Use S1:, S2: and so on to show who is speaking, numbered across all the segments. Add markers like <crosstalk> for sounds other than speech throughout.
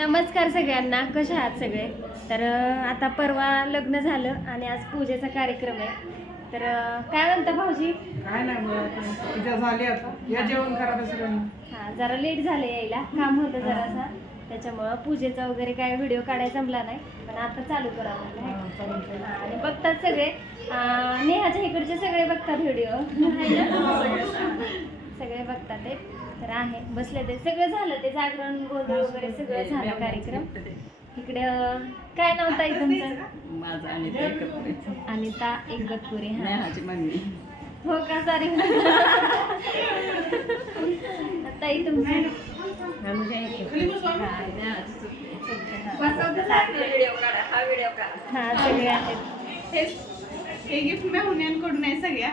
S1: नमस्कार सगळ्यांना कशा आहात सगळे? तर आता परवा लग्न झालं आणि आज पूजेचा कार्यक्रम आहे. तर काय म्हणता भाऊजी?
S2: काय नाही झाली आता. या जेवण करा सगळ्यांना.
S1: हा जरा लेट झालं यायला. काम होतं जरासा. त्याच्यामुळं पूजेचा वगैरे काय व्हिडिओ काढायला जमला नाही. पण आता चालू करा म्हणलं.
S2: हा,
S1: आणि बघतात सगळे. अं, नेहाच्या इकडचे सगळे बघतात व्हिडिओ <laughs> सगळे. बघतात ते. तर आहे. बसले ते. सगळं झालं ते जागरण गोंधळ वगैरे सगळं झालं कार्यक्रम. इकडे. काय नाव ताई <laughs> तुमचं?
S3: माझा आणि ते एकत्र
S1: अनिता एकगतपुरे हा.
S3: मम्मी.
S1: हो का? सॉरी <laughs> ताई तुमचं? हा सगळे आहेत.
S2: हे गिफ्ट मेहुण्यांकडून आहे सगळ्या.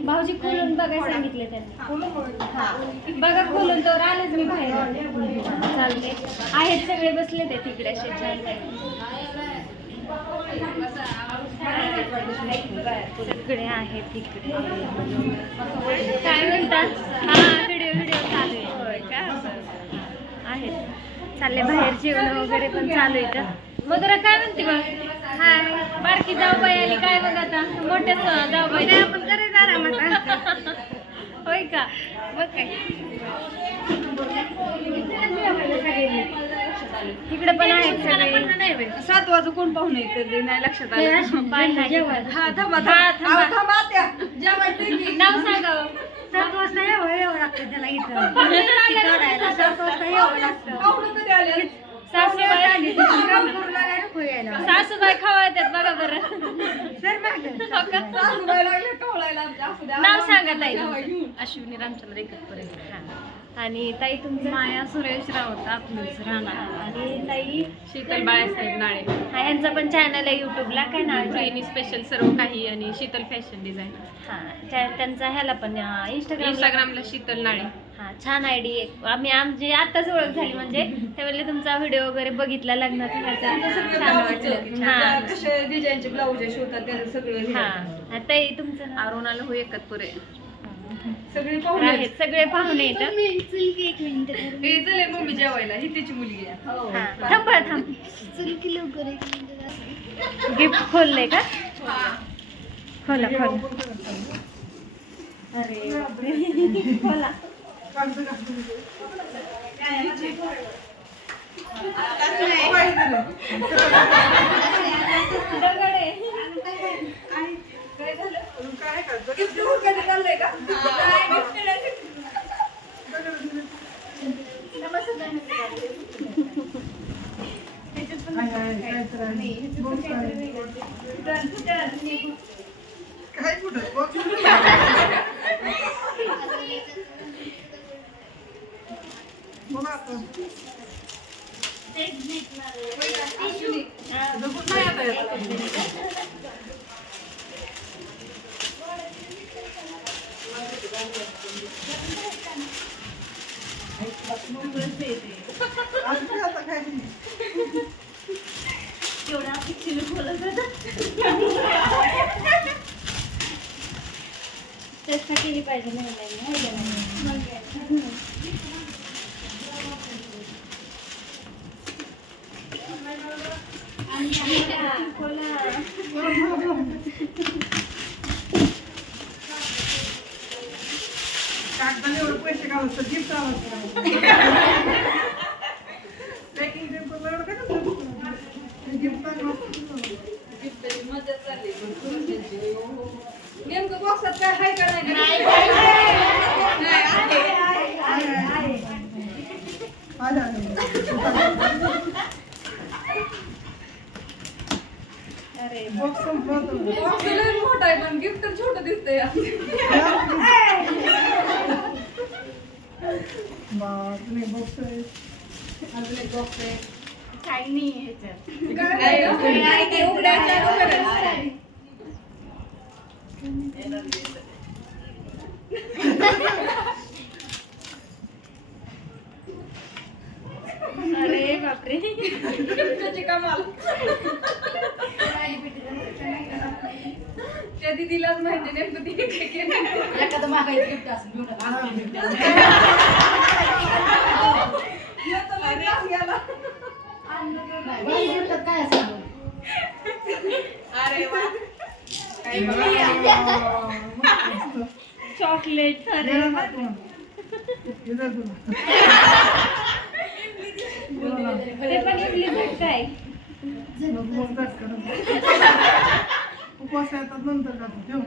S1: भाऊजी खोलून बघायला सांगितले त्यांनी. बघा खोलून तर आलेच मी बाहेर. चालते आहेत सगळे बसले ते तिकडे असे आहे तिकडे काय म्हणतात हा व्हिडिओ व्हिडिओ चालू आहे. आहेत चालले बाहेर जेवण वगैरे पण चालू आहे मधुरा काय म्हणते मग हाय. बारकी जाऊबाई आली काय बघ आता? मोठ्या स- जाऊबाई आपण करायचं आरामात होय का? बघ काय. इकडे पण आहेत सगळे.
S3: सात वाजता कोण येते नाही लक्षात आलं. हा थांबा थांबा.
S1: थांबा.
S3: जेवायचं.
S1: नाव सांगावं
S4: सात वाजता यावं यावं लागतं त्याला इथं. <laughs> सात वाजता यावं लागतं.
S1: सासूबाई सासूबाई खवळतात बघा बरं. नाव सांगा ताई. अश्विनी रामचंद्र एकतपुरे आणि ताई तुमचं? माया सुरेश राऊत आपलंच राहणार आणि ताई?
S5: शीतल बाळासाहेब नाळे.
S1: हा यांचं पण चॅनल आहे युट्यूबला काय नाव आहे?
S5: गृहिणी स्पेशल सर्व काही आणि शीतल फॅशन डिझाईन
S1: हा त्या- त्यांचा ह्याला पण इंस्टाग्राम
S5: इंस्टाग्रामला शीतल नाळे.
S1: हा छान आयडी आहे. आम्ही आमची आताच ओळख झाली म्हणजे त्यावेळेला तुमचा व्हिडिओ वगैरे बघितला लग्नाचा छान वाटलं. हा.
S3: त्या कसे डिझाईनचे ब्लाऊज शिवतात त्याचं सगळं हे.
S1: हा. हा, तुमचं नाव?
S5: अरुणाला हो एकतपुरे.
S3: सगळी पाहुणे
S1: आहेत. सगळे पाहुणे येतात
S3: हे चले मम्मी जेवायला. ही तिची मुलगी आहे.
S1: हा. थांब गिफ्ट खोललंय का? खोला खोला. अरे बापरे. <laughs> खोला.
S2: काय करतो कुठं बोल. बोला आता. जपून नाही आता येत. आज काय आता काय
S1: चेष्टा केली पाहिजे नाही नाही, नाही का नाही? खोला, खोला.
S2: कागदाने एवढे पैसे घालत गिफ्ट करतो गिफ्ट
S3: नेमकं बॉक्सात काय हाय का
S1: अरे
S2: बॉक्स संपला
S3: बॉक्स लय मोठा आहे पण गिफ्ट छोटं दिसतंय. <laughs>
S2: बापरे बॉक्स आहे
S3: अजून एक बॉक्स आहे
S1: काही नाही ह्याच्यात
S3: काय आहे? ते उघडायचं नको करायचं.
S1: अरे बापरे
S3: त्याची कमाल त्या दिदीलाच माहिती नेमकं तिने काय केलं?
S4: एखादं मागायचं gift असेल, gift. नाही, बाई काय असेल बघ.
S3: अरे वा.
S1: चॉकलेट अरे <laughs> ते पण इडली काय <laughs>
S2: उपवास येतात नंतर का ठेव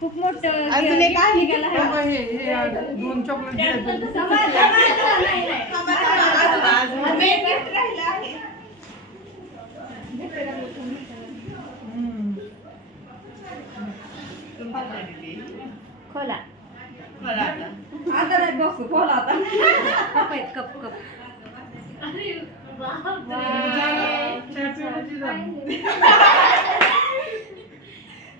S1: खूप मोठं
S2: अजून एक आहे
S1: निघालं आहे.
S2: बाबा, हे हे दोन चॉकलेट दिले
S1: खोला
S3: आता नाही बघू खोला आता
S1: कप आहेत कप कप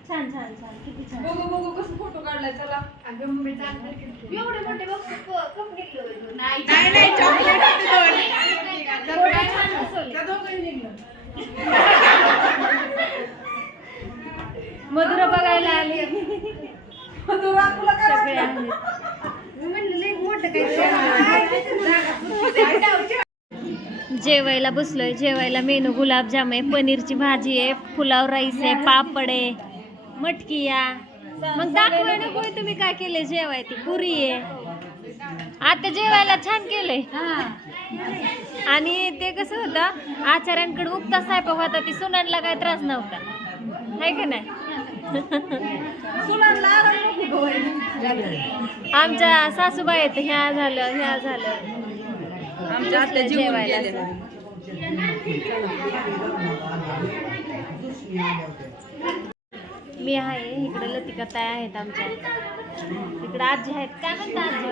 S1: छान छान छान. किती छान.
S3: बघू बघू कसं फोटो काढलाय चला.
S4: नाही,
S3: नाही चॉकलेट
S1: फोटो छान बसवले. मधुरा बघायला आली सगळे आहेत जेवायला बसलोय जेवायला मेनू गुलाबजाम आहे पनीरची भाजी आहे पुलाव राईस आहे पापड आहे मटकी या. मग दाखवाय नको तुम्ही काय केले जेवाय ती पुरी आहे. आता जेवायला छान केलंय. आणि ते कसं होतं आचार्यांकडे उगता स्वयंपाक होता ती सुनांना काय त्रास नव्हता. आहे का नाही? आमच्या सासूबाई आहेत ह्या झालं ह्या झालं.
S3: आमच्या आत्या. गेले
S1: मी आहे इकडे लतिका ताई आहेत आमच्या. इकडे आजी आहेत. काय म्हणता आजी?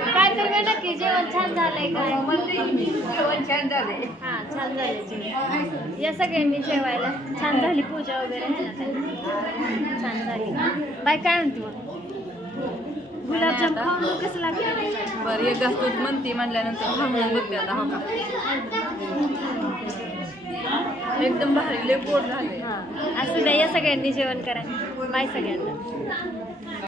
S1: काय तर नक्की जेवण छान झालंय काय
S3: छान झाले
S1: हा छान झालंय जेवण. या सगळ्यांनी जेवायला. छान झाली पूजा वगैरे ना? छान झाली. बाय काय म्हणते मग? गुलाबजाम खाऊन कसं
S3: बरं एक घास तूच म्हणते म्हणल्यानंतर थांबून बघते आता हो एकदम भारी लय पोट झाले
S1: असं द्या या सगळ्यांनी जेवण करा. बाय सगळ्यांना.